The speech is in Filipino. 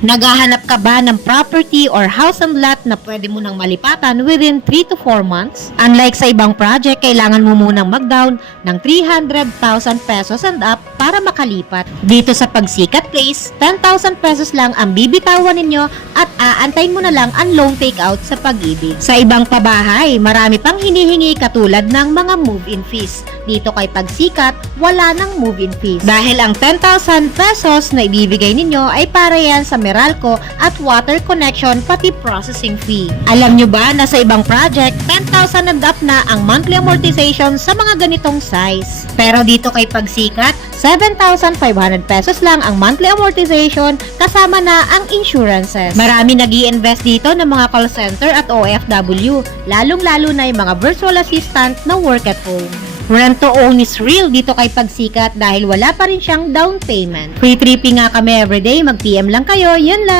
Naghahanap ka ba ng property or house and lot na pwede mo nang malipatan within 3 to 4 months? Unlike sa ibang project, kailangan mo munang mag-down ng 300,000 pesos and up para makalipat. Dito sa Pagsikat Place, 10,000 pesos lang ang bibitawan ninyo at aantayin mo na lang ang loan takeout sa Pag-ibig. Sa ibang pabahay, marami pang hinihingi katulad ng mga move-in fees. Dito kay Pagsikat, wala nang move-in fees. Dahil ang 10,000 pesos na ibibigay ninyo ay para yan sa Meralco at water connection pati processing fee. Alam nyo ba na sa ibang project, 10,000 and up na ang monthly amortization sa mga ganitong size. Pero dito kay Pagsikat, 7,500 pesos lang ang monthly amortization kasama na ang insurances. Marami nag-i-invest dito ng mga call center at OFW, lalong-lalo na yung mga virtual assistant na work at home. Rent to own is real dito kay Pagsikat dahil wala pa rin siyang down payment. Free tripping nga kami everyday, mag-PM lang kayo, yun lang.